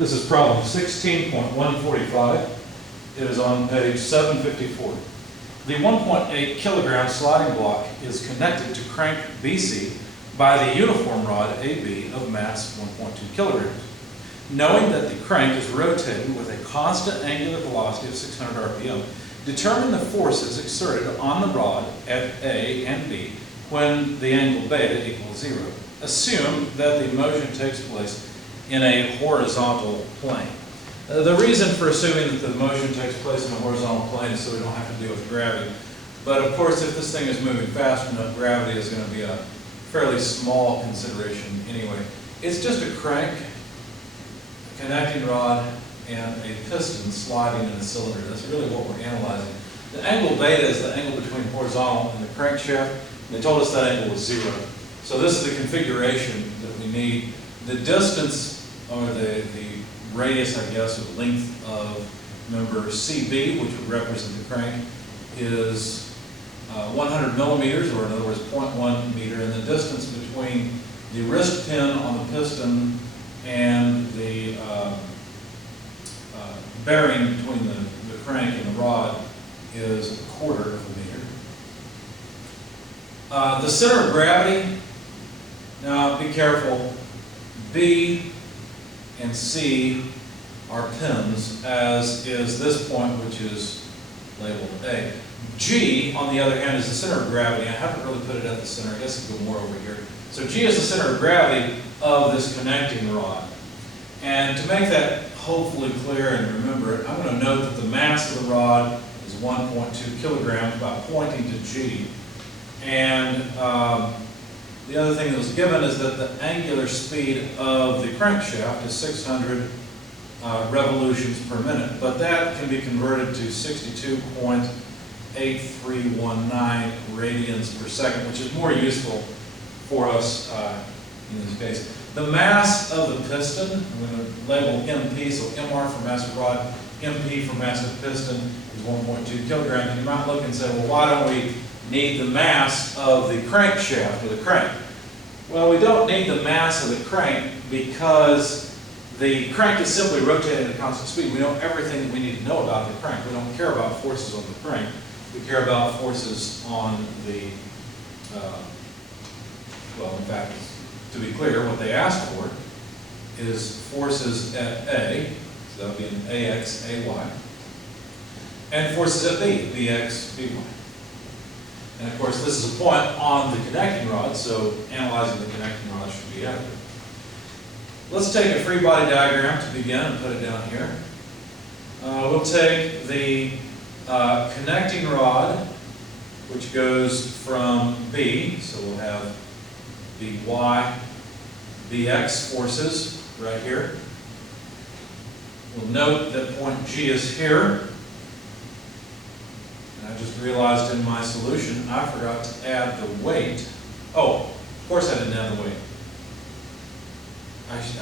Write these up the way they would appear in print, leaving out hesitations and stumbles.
This is problem 16.145. It is on page 754. The 1.8 kilogram sliding block is connected to crank BC by the uniform rod AB of mass 1.2 kilograms. Knowing that the crank is rotating with a constant angular velocity of 600 RPM, determine the forces exerted on the rod at A and B when the angle beta equals 0. Assume that the motion takes place in a horizontal plane. The reason for assuming that the motion takes place in a horizontal plane is so we don't have to deal with gravity. But of course, if this thing is moving fast enough, gravity is going to be a fairly small consideration anyway. It's just a crank, a connecting rod, and a piston sliding in a cylinder. That's really what we're analyzing. The angle beta is the angle between horizontal and the crankshaft. They told us that angle was 0. So this is the configuration that we need. The distance, or the radius, I guess, or the length of member CB, which would represent the crank, is 100 millimeters, or in other words, 0.1 meter, and the distance between the wrist pin on the piston and the bearing between the crank and the rod is 1/4 of a meter. The center of gravity, now be careful, B and C are pins, as is this point, which is labeled A. G, on the other hand, is the center of gravity. I haven't really put it at the center. I guess it could go more over here. So G is the center of gravity of this connecting rod. And to make that hopefully clear and remember it, I'm going to note that the mass of the rod is 1.2 kilograms by pointing to G. And the other thing that was given is that the angular speed of the crankshaft is 600 revolutions per minute, but that can be converted to 62.8319 radians per second, which is more useful for us in this case. The mass of the piston, I'm going to label MP, so MR for mass of rod, MP for mass of piston is 1.2 kilograms. And you might look and say, well, why don't we need the mass of the crankshaft or the crank? Well, we don't need the mass of the crank because the crank is simply rotating at a constant speed. We know everything that we need to know about the crank. We don't care about forces on the crank. We care about forces on the, well, in fact, to be clear, what they asked for is forces at A, so that would be an AX, AY, and forces at B, BX, BY. And of course, this is a point on the connecting rod, so analyzing the connecting rod should be adequate. Let's take a free body diagram to begin and put it down here. We'll take the connecting rod, which goes from B, so we'll have BY, BX forces right here. We'll note that point G is here. I just realized in my solution I forgot to add the weight. Oh, of course I didn't add the weight.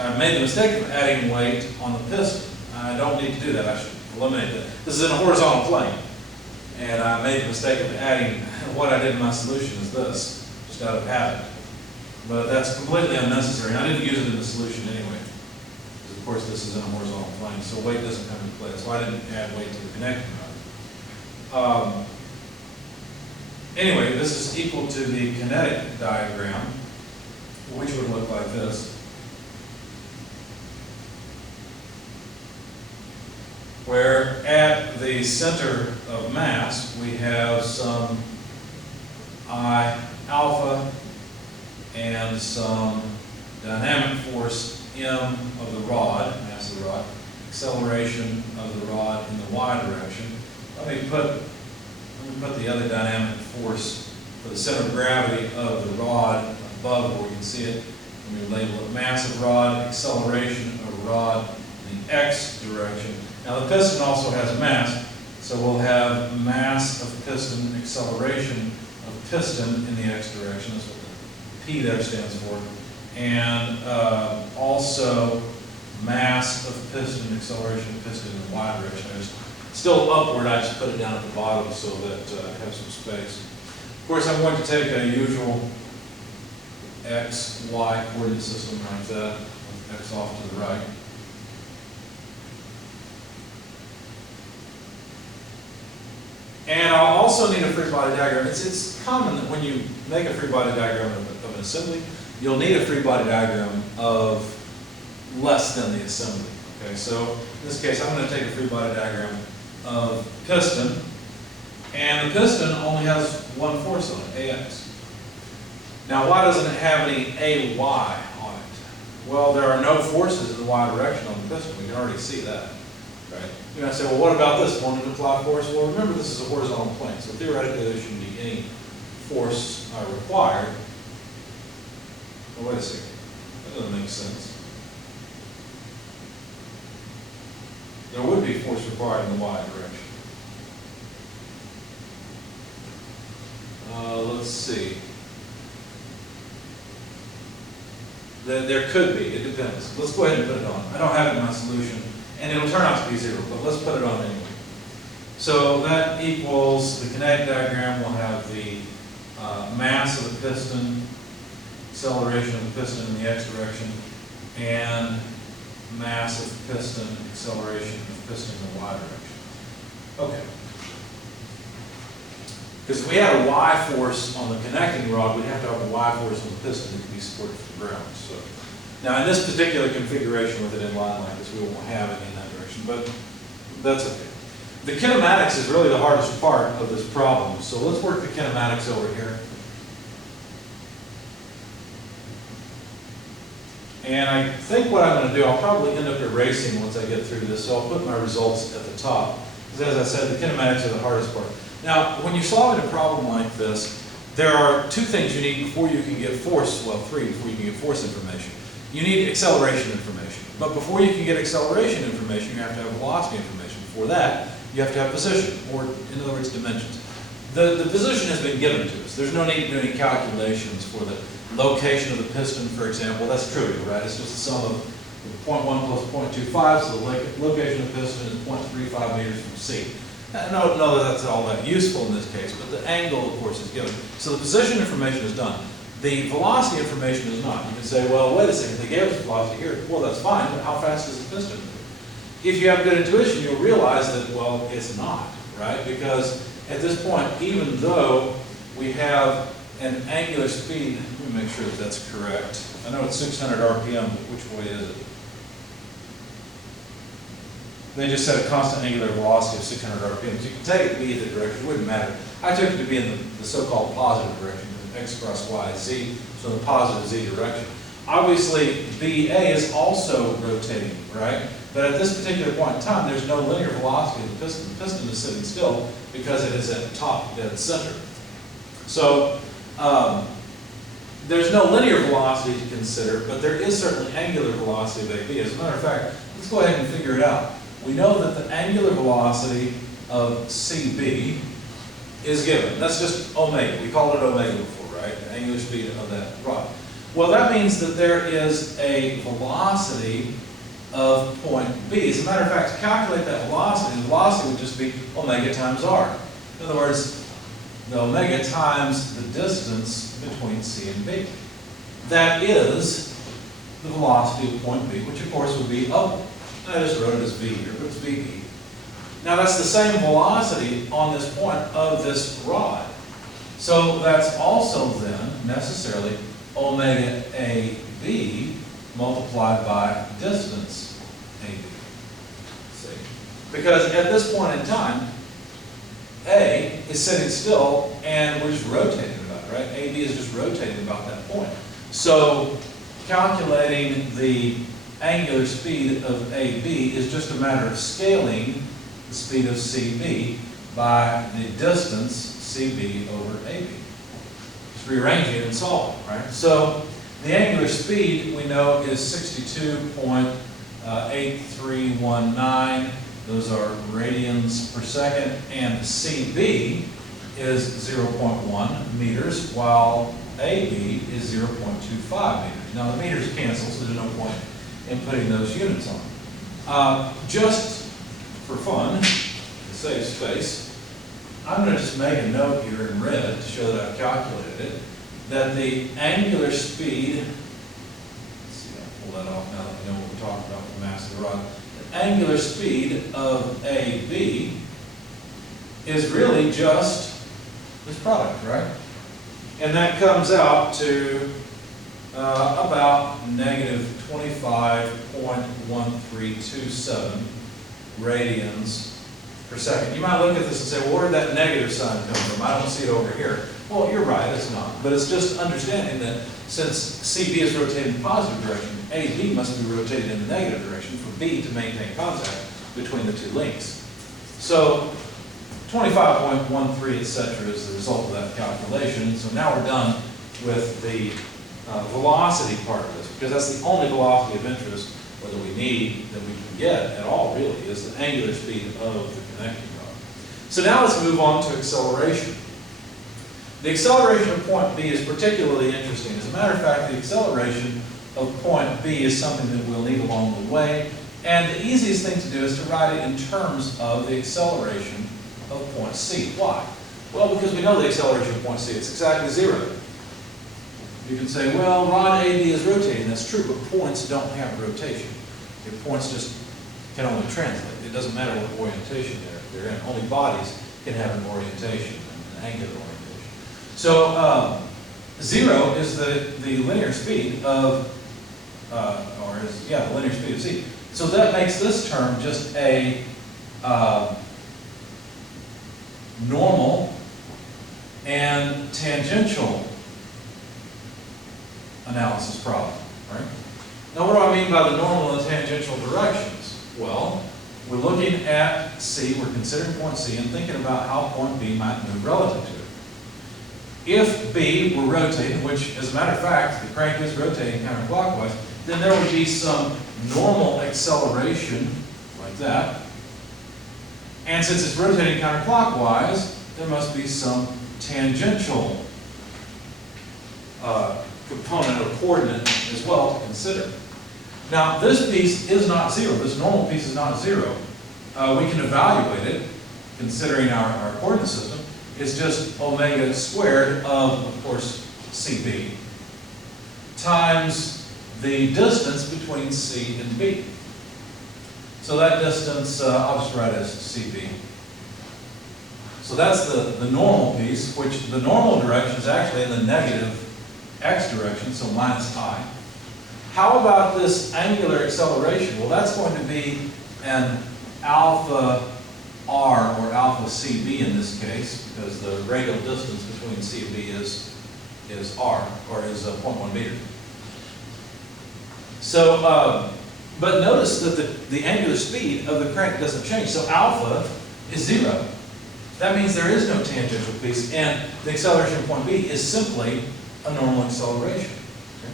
I made the mistake of adding weight on the piston. I don't need to do that. I should eliminate that. This is in a horizontal plane. And I made the mistake of adding, what I did in my solution is this, just out of habit. But that's completely unnecessary. I didn't use it in the solution anyway. Because of course this is in a horizontal plane, so weight doesn't come into play. So I didn't add weight to the connecting rod. Anyway, this is equal to the kinetic diagram, which would look like this. Where at the center of mass, we have some I alpha and some dynamic force M of the rod, mass of the rod, acceleration of the rod in the Y direction. Let me put the other dynamic force for the center of gravity of the rod above where we can see it. Let me label it mass of rod, acceleration of rod in the X direction. Now the piston also has mass, so we'll have mass of piston, acceleration of piston in the X direction. That's what the P there stands for. And also mass of piston, acceleration of piston in the Y direction. Still upward, I just put it down at the bottom so that I have some space. Of course, I'm going to take a usual X, Y coordinate system like that, with X off to the right. And I'll also need a free body diagram. It's common that when you make a free body diagram of an assembly, you'll need a free body diagram of less than the assembly. Okay, so in this case, I'm going to take a free body diagram of piston, and the piston only has one force on it, AX. Now, why doesn't it have any AY on it? Well, there are no forces in the Y direction on the piston. We can already see that. Right? You're going to say, well, what about this? Moment of applied force? Well, remember, this is a horizontal plane, so theoretically there shouldn't be any force required. Well, wait a second. That doesn't make sense. There would be force required in the Y direction. Let's see. There could be. It depends. Let's go ahead and put it on. I don't have it in my solution, and it'll turn out to be 0, but let's put it on anyway. So that equals, the kinetic diagram will have the mass of the piston, acceleration of the piston in the x direction, and mass of the piston, acceleration of the piston in the y direction. Okay. Because if we had a y force on the connecting rod, we'd have to have a y force on the piston that could be supported from the ground. So, now in this particular configuration with it in line like this, we won't have any in that direction, but that's okay. The kinematics is really the hardest part of this problem. So let's work the kinematics over here. And I think what I'm going to do, I'll probably end up erasing once I get through this, so I'll put my results at the top. Because as I said, the kinematics are the hardest part. Now, when you're solving a problem like this, there are two things you need before you can get force, well, three before you can get force information. You need acceleration information. But before you can get acceleration information, you have to have velocity information. Before that, you have to have position, or in other words, dimensions. The position has been given to us. There's no need to do any calculations for the location of the piston, for example. That's trivial, right? It's just the sum of 0.1 plus 0.25, so the location of the piston is 0.35 meters from C. I don't know that that's all that useful in this case, but the angle, of course, is given. So the position information is done. The velocity information is not. You can say, well, wait a second, they gave us velocity here. Well, that's fine, but how fast is the piston moving? If you have good intuition, you'll realize that, well, it's not, right? Because at this point, even though we have an angular speed, let me make sure that that's correct. I know it's 600 RPM, but which way is it? They just said a constant angular velocity of 600 RPM. So you can take it to be either direction, it wouldn't matter. I took it to be in the so-called positive direction, x cross y is z, so the positive z direction. Obviously, BA is also rotating, right? But at this particular point in time, there's no linear velocity of the piston. The piston is sitting still because it is at the top dead center. So, there's no linear velocity to consider, but there is certainly angular velocity of AB. As a matter of fact, let's go ahead and figure it out. We know that the angular velocity of CB is given. That's just omega. We called it omega before, right? The angular speed of that rod. Well, that means that there is a velocity of point B. As a matter of fact, to calculate that velocity, the velocity would just be omega times r. In other words, the omega times the distance between C and B. That is the velocity of point B, which of course would be upward. I just wrote it as V here, but it's VB. Now that's the same velocity on this point of this rod. So that's also then necessarily omega AB multiplied by distance AB. See? Because at this point in time, A is sitting still and we're just rotating about it, right? AB is just rotating about that point. So calculating the angular speed of AB is just a matter of scaling the speed of CB by the distance CB over AB. Just rearranging it and solving, right? So the angular speed we know is 62.8319. Those are radians per second. And CB is 0.1 meters, while AB is 0.25 meters. Now the meters cancel, so there's no point in putting those units on. Just for fun, to save space, I'm going to just make a note here in red to show that I've calculated it, that the angular speed, let's see, I'll pull that off now that we know what we're talking about with the mass of the rod. The angular speed of AB is really just this product, right? And that comes out to about negative 25.1327 radians per second. You might look at this and say, well, where did that negative sign come from? I don't see it over here. Well, you're right, it's not. But it's just understanding that since CB is rotating in the positive direction, AB must be rotated in the negative direction for B to maintain contact between the two links. So 25.13, etc. is the result of that calculation. So now we're done with the velocity part of this, because that's the only velocity of interest, or that we need, that we can get at all really, is the angular speed of the connecting rod. So now let's move on to acceleration. The acceleration of point B is particularly interesting. As a matter of fact, the acceleration of point B is something that we'll need along the way, and the easiest thing to do is to write it in terms of the acceleration of point C. Why? Well, because we know the acceleration of point C, it's exactly 0. You can say, well, rod AB is rotating. That's true, but points don't have rotation. Your points just can only translate. It doesn't matter what orientation they're in. Only bodies can have an orientation, an angular orientation. So 0 is the linear speed of, the linear speed of C. So that makes this term just a normal and tangential analysis problem, right? Now, what do I mean by the normal and tangential directions? Well, we're looking at C, we're considering point C, and thinking about how point B might move relative to it. If B were rotating, which, as a matter of fact, the crank is rotating counterclockwise, then there would be some normal acceleration, like that. And since it's rotating counterclockwise, there must be some tangential component or coordinate as well to consider. Now, this piece is not 0. This normal piece is not 0. We can evaluate it, considering our coordinate system. It's just omega squared of course, CB, times the distance between C and B. So that distance, I'll just write as CB. So that's the normal piece, which the normal direction is actually in the negative x direction, so minus I. How about this angular acceleration? Well, that's going to be an alpha r, or alpha CB in this case, because the radial distance between C and B is r, or is 0.1 meters. So, but notice that the angular speed of the crank doesn't change. So alpha is 0. That means there is no tangential piece, and the acceleration of point B is simply a normal acceleration. Okay?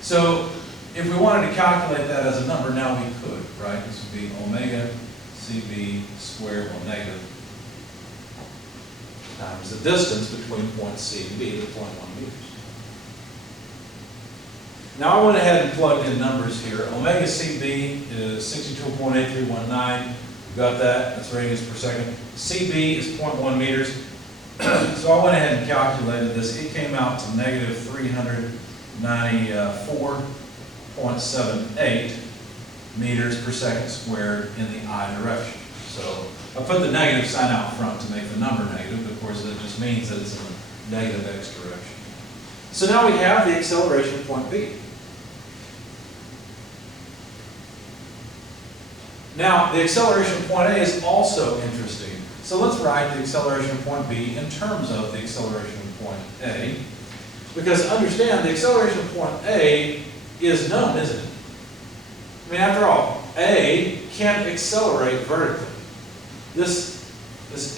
So if we wanted to calculate that as a number, now we could, right? This would be omega CB squared, well, negative, times the distance between point C and B, the 0.1 meters. Now I went ahead and plugged in numbers here. Omega CB is 62.8319. We've got that. That's radians per second. CB is 0.1 meters. So I went ahead and calculated this. It came out to negative 394.78 meters per second squared in the I direction. So I put the negative sign out front to make the number negative. Of course, that just means that it's in the negative x direction. So now we have the acceleration of point B. Now, the acceleration of point A is also interesting. So let's write the acceleration of point B in terms of the acceleration of point A. Because understand, the acceleration of point A is known, isn't it? I mean, after all, A can't accelerate vertically. This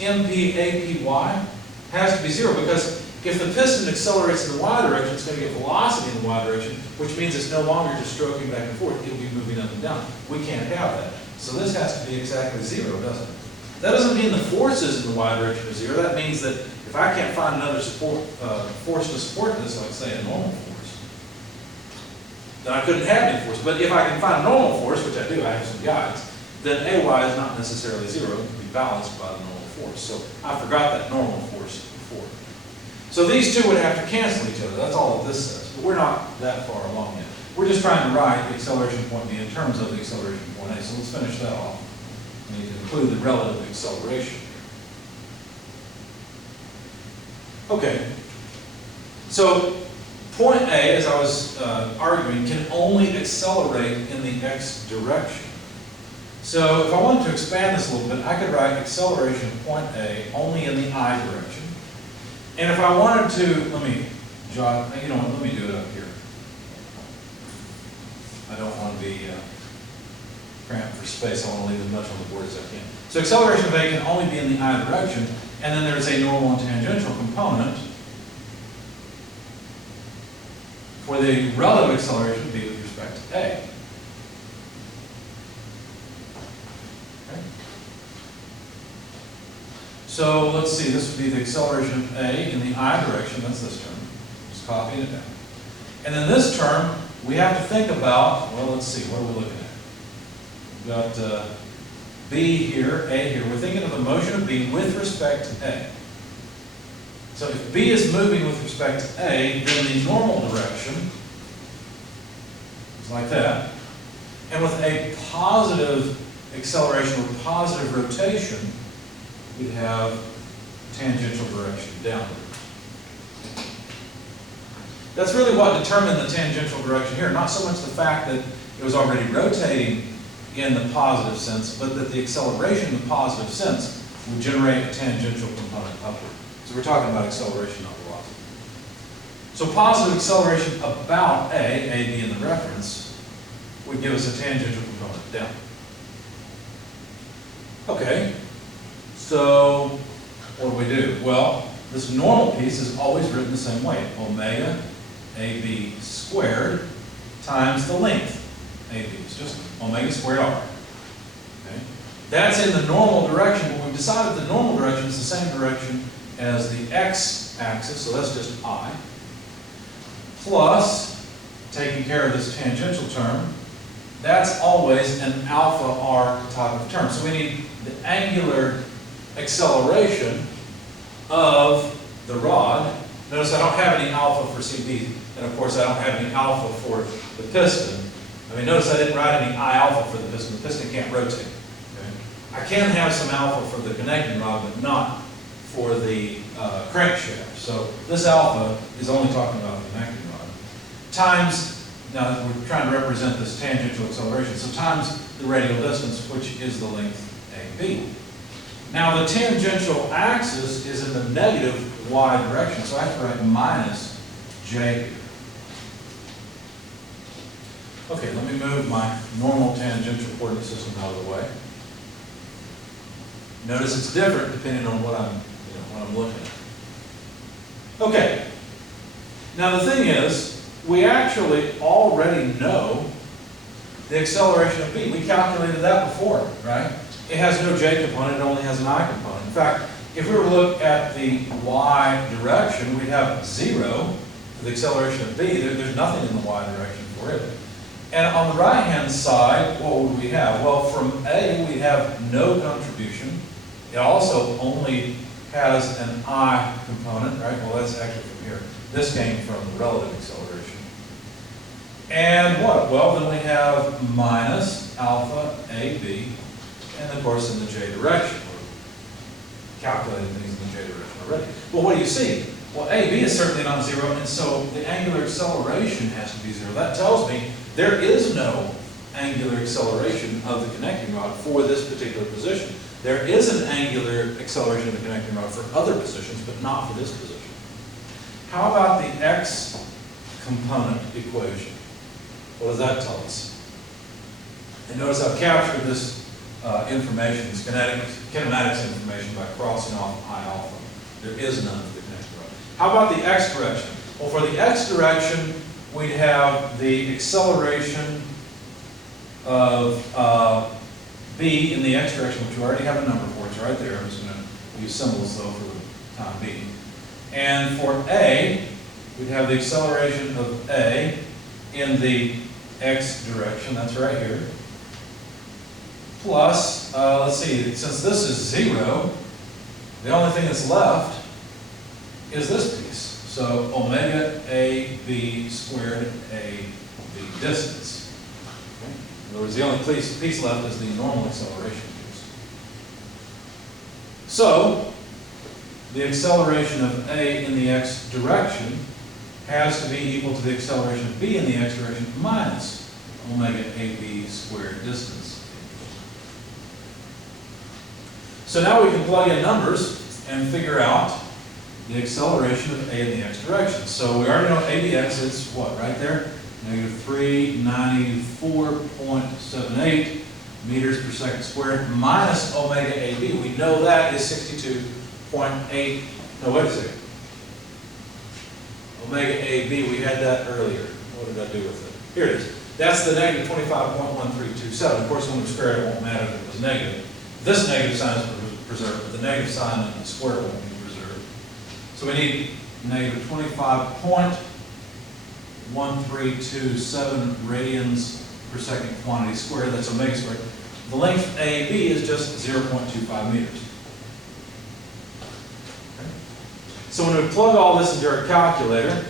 MPAPY has to be 0, because if the piston accelerates in the y direction, it's going to get velocity in the y direction, which means it's no longer just stroking back and forth. It'll be moving up and down. We can't have that. So this has to be exactly 0, doesn't it? That doesn't mean the forces in the y direction are 0. That means that if I can't find another force to support this, like say a normal force, then I couldn't have any force. But if I can find a normal force, which I do, I have some guides, then AY is not necessarily 0. It can be balanced by the normal force. So I forgot that normal force before. So these two would have to cancel each other. That's all that this says. But we're not that far along yet. We're just trying to write the acceleration of point B in terms of the acceleration of point A. So let's finish that off. We need to include the relative acceleration here. Okay. So point A, as I was arguing, can only accelerate in the x direction. So if I wanted to expand this a little bit, I could write acceleration of point A only in the I direction. And if I wanted to, let me jot, you know what, let me do it up here. I don't want to be cramped for space. I want to leave as much on the board as I can. So acceleration of A can only be in the I direction, and then there's a normal and tangential component for the relative acceleration B with respect to A. Okay. So let's see, this would be the acceleration of A in the I direction, that's this term. Just copying it down. And then this term, we have to think about, well, let's see, what are we looking at? We've got B here, A here. We're thinking of the motion of B with respect to A. So if B is moving with respect to A, then the normal direction is like that. And with a positive acceleration or positive rotation, we'd have tangential direction downward. That's really what determined the tangential direction here. Not so much the fact that it was already rotating in the positive sense, but that the acceleration in the positive sense would generate a tangential component upward. So we're talking about acceleration, not velocity. So positive acceleration about A being the reference, would give us a tangential component down. Okay, so what do we do? Well, this normal piece is always written the same way. Omega AB squared times the length AB. It's just omega squared R. Okay? That's in the normal direction, but we've decided the normal direction is the same direction as the x-axis, so that's just I, plus, taking care of this tangential term, that's always an alpha r type of term. So we need the angular acceleration of the rod. Notice I don't have any alpha for CB, and of course I don't have any alpha for the piston. I mean, notice I didn't write any I alpha for the piston. The piston can't rotate. Okay? I can have some alpha for the connecting rod, but not for the crankshaft. So this alpha is only talking about the connecting rod. Times, now we're trying to represent this tangential acceleration, so times the radial distance, which is the length AB. Now the tangential axis is in the negative y direction, so I have to write minus j here. Okay, let me move my normal tangential coordinate system out of the way. Notice it's different depending on what I'm looking at. Okay, now the thing is, we actually already know the acceleration of B. We calculated that before, right? It has no j component, it only has an I component. In fact, if we were to look at the y direction, we'd have 0 for the acceleration of B. There's nothing in the y direction for it. And on the right-hand side, what would we have? Well, from A, we have no contribution. It also only has an I component, right? Well, that's actually from here. This came from the relative acceleration. And what? Well, then we have minus alpha AB, and of course in the j direction. We're calculating things in the j direction already. Well, what do you see? Well, AB is certainly not 0, and so the angular acceleration has to be 0. That tells me there is no angular acceleration of the connecting rod for this particular position. There is an angular acceleration of the connecting rod for other positions, but not for this position. How about the x component equation? What does that tell us? And notice I've captured this information, this kinematics information, by crossing off I alpha. There is none for the connecting rod. How about the x direction? Well, for the x direction, we'd have the acceleration of B in the x direction, which we already have a number for. It's right there. I'm just going to use symbols, though, for the time being. And for A, we'd have the acceleration of A in the x direction. That's right here. Plus, let's see, since this is 0, the only thing that's left is this piece. So omega AB squared AB distance. Okay? In other words, the only piece left is the normal acceleration piece. So the acceleration of A in the x direction has to be equal to the acceleration of B in the x direction minus omega AB squared distance. So now we can plug in numbers and figure out the acceleration of A in the x direction. So we already know ABX is what, right there? Negative 394.78 meters per second squared minus omega AB. We know that is 62.8, no, wait a second. Omega AB, we had that earlier. What did I do with it? Here it is. That's the negative 25.1327. Of course, when we square it, it won't matter if it was negative. This negative sign is preserved, but the negative sign in the square won't be preserved. So we need negative 25.1327 radians per second quantity squared. That's omega squared. The length AB is just 0.25 meters. Okay. So when we plug all this into our calculator,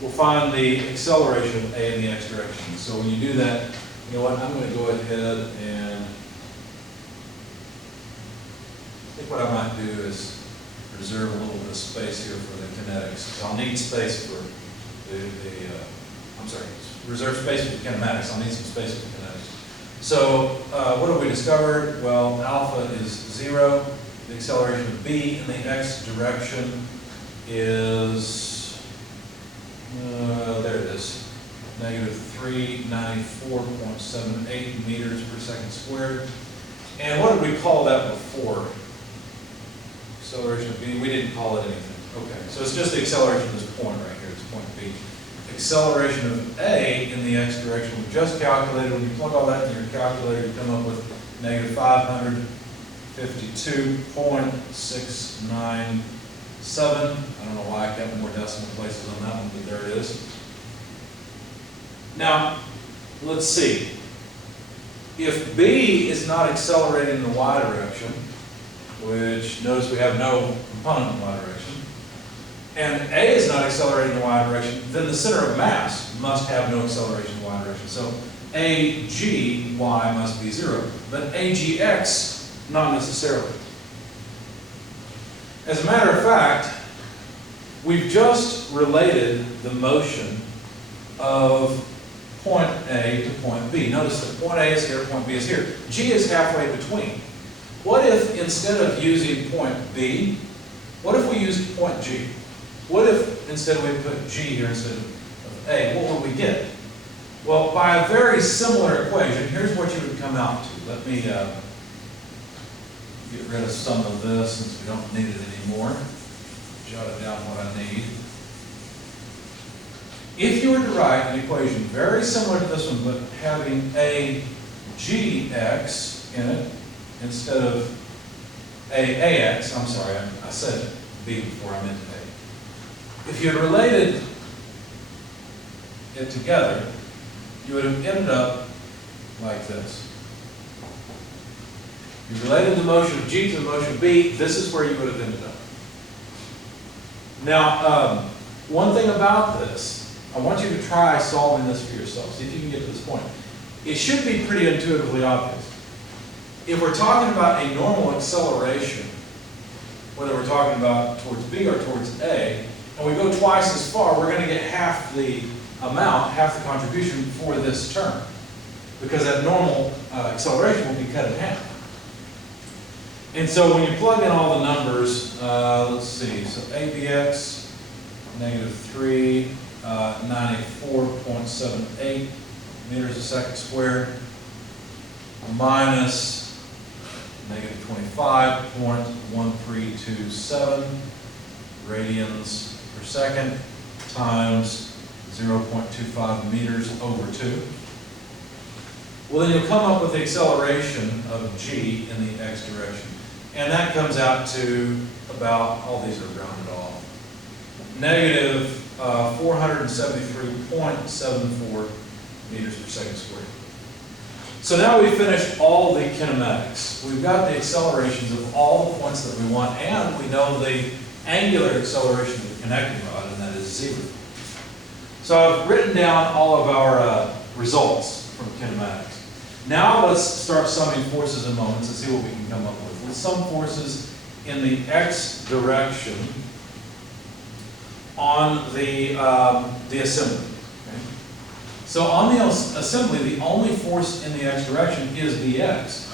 we'll find the acceleration of A in the x direction. So when you do that, you know what, I'm going to go ahead and I think what I might do is reserve a little bit of space here for the kinetics. So I'll need space for reserve space for the kinematics. I'll need some space for the kinetics. So what have we discovered? Well, alpha is 0. The acceleration of B in the x direction is, there it is, negative 394.78 meters per second squared. And what did we call that before? Acceleration of B, we didn't call it anything. Okay, so it's just the acceleration of this point right here, it's point B. Acceleration of A in the x direction we just calculated. When you plug all that in your calculator, you come up with negative 552.697. I don't know why I kept more decimal places on that one, but there it is. Now, let's see. If B is not accelerating in the y direction, which notice we have no component in the y direction, and A is not accelerating in the y direction, then the center of mass must have no acceleration in the y direction. So AGY must be 0, but AGX, not necessarily. As a matter of fact, we've just related the motion of point A to point B. Notice that point A is here, point B is here. G is halfway between. What if instead of using point B, what if we used point G? What if instead we put G here instead of A? What would we get? Well, by a very similar equation, here's what you would come out to. Let me get rid of some of this since we don't need it anymore. Jot it down what I need. If you were to write an equation very similar to this one, but having a gx in it instead of a ax, I'm sorry, I said b before I meant a. If you had related it together, you would have ended up like this. You related the motion of G to the motion of B, this is where you would have ended up. Now, one thing about this, I want you to try solving this for yourself, see if you can get to this point. It should be pretty intuitively obvious. If we're talking about a normal acceleration, whether we're talking about towards B or towards A, and we go twice as far, we're going to get half the amount, half the contribution for this term. Because that normal acceleration will be cut in half. And so when you plug in all the numbers, let's see, so ABX, negative 394.78 meters a second squared, minus negative 25.1327 radians per second times 0.25 meters over 2. Well, then you'll come up with the acceleration of G in the x direction. And that comes out to about, all these are rounded off, negative 473.74 meters per second squared. So now we've finished all the kinematics. We've got the accelerations of all the points that we want, and we know the angular acceleration of the connecting rod, and that is 0. So I've written down all of our results from kinematics. Now let's start summing forces and moments and see what we can come up with. Let's sum forces in the x direction on the assembly. Okay? So on the assembly, the only force in the x direction is Bx.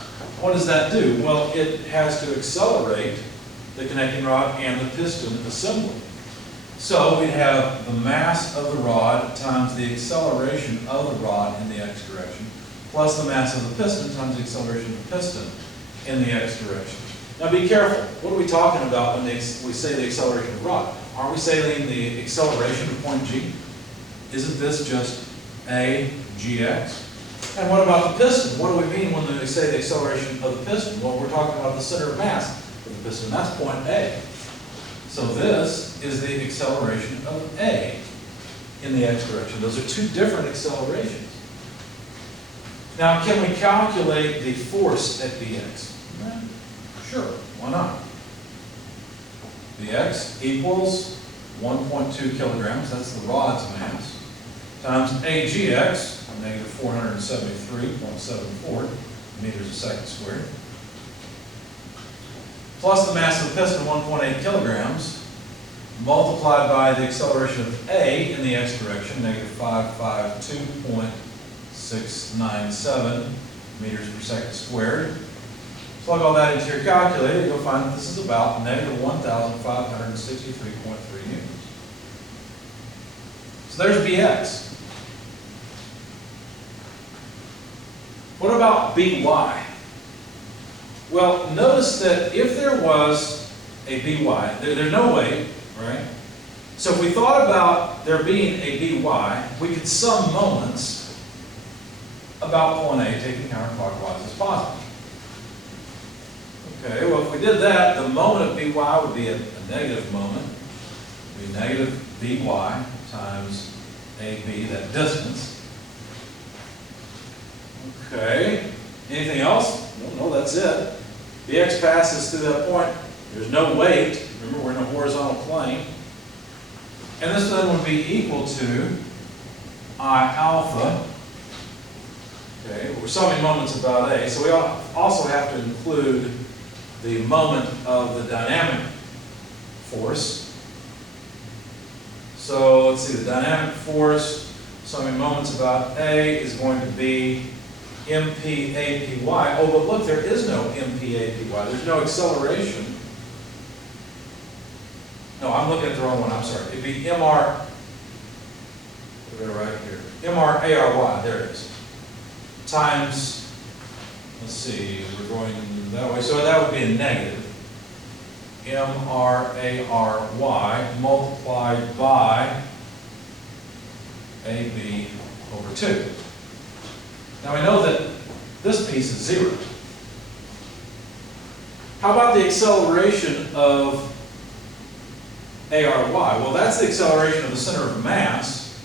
What does that do? Well, it has to accelerate the connecting rod and the piston assembly. So we'd have the mass of the rod times the acceleration of the rod in the x direction, plus the mass of the piston times the acceleration of the piston in the x direction. Now be careful. What are we talking about when we say the acceleration of the rod? Aren't we saying the acceleration of point G? Isn't this just A gx? And what about the piston? What do we mean when we say the acceleration of the piston? Well, we're talking about the center of mass of the piston. That's point A. So this is the acceleration of A in the x direction. Those are two different accelerations. Now, can we calculate the force at Bx? Sure, why not? Bx equals 1.2 kilograms, that's the rod's mass, times Agx, negative 473.74 meters a second squared, plus the mass of the piston, 1.8 kilograms, multiplied by the acceleration of A in the x direction, negative 552.697 meters per second squared. Plug all that into your calculator, you'll find that this is about negative 1,563.3 newtons. So there's Bx. What about By? Well, notice that if there was a By, there's no way, right? So if we thought about there being a By, we could sum moments about point A, taking counterclockwise as positive. Okay, well if we did that, the moment of By would be a negative moment. It would be negative By times AB, that distance. Okay, anything else? No, that's it. Bx passes through that point. There's no weight. Remember, we're in a horizontal plane. And this then would be equal to I alpha. Okay, we're summing moments about A. So we also have to include the moment of the dynamic force. So let's see, the dynamic force summing moments about A is going to be MPAPY. Oh, but look, there is no MPAPY. There's no acceleration. No, I'm looking at the wrong one. I'm sorry. It'd be MR. We're going to write here. MRARY. There it is. Times, let's see, we're going that way. So that would be a negative. MRARY multiplied by AB over 2. Now we know that this piece is 0. How about the acceleration of ARY? Well, that's the acceleration of the center of mass.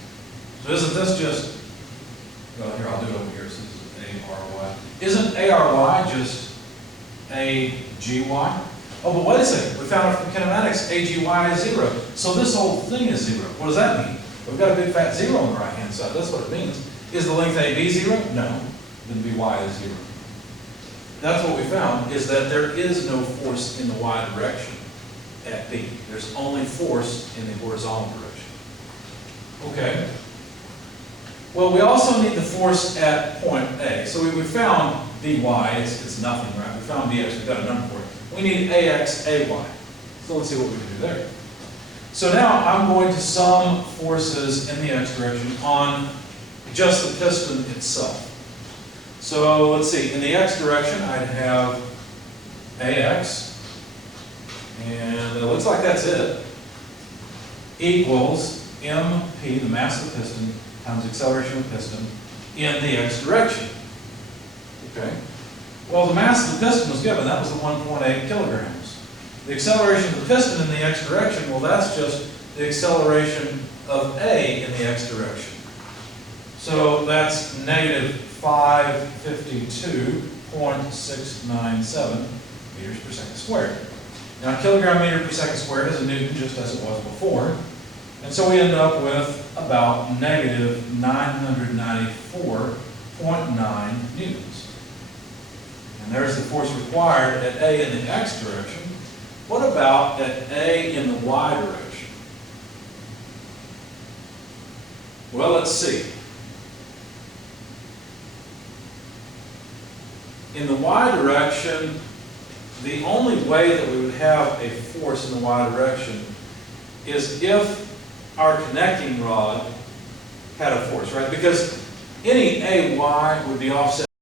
So isn't this just, well, here, I'll do it over here. So this is ARY. Isn't ARY just AGY? Oh, but wait a second. We found out from kinematics, AGY is 0. So this whole thing is 0. What does that mean? We've got a big fat 0 on the right-hand side. That's what it means. Is the length AB 0? No. Then By is 0. That's what we found, is that there is no force in the y direction at B. There's only force in the horizontal direction. Okay. Well, we also need the force at point A. So we found By, it's nothing, right? We found Bx, we've got a number for it. We need Ax, Ay. So let's see what we can do there. So now I'm going to sum forces in the x direction on just the piston itself. So let's see, in the x direction I'd have Ax, and it looks like that's it, equals MP, the mass of the piston, times acceleration of the piston, in the x direction. Okay. Well, the mass of the piston was given, that was the 1.8 kilograms. The acceleration of the piston in the x direction, well, that's just the acceleration of A in the x direction. So that's negative 552.697 meters per second squared. Now, a kilogram meter per second squared is a newton, just as it was before. And so we end up with about negative 994.9 newtons. And there's the force required at A in the x direction. What about at A in the y direction? Well, let's see. In the y direction, the only way that we would have a force in the y direction is if our connecting rod had a force, right? Because any AY would be offset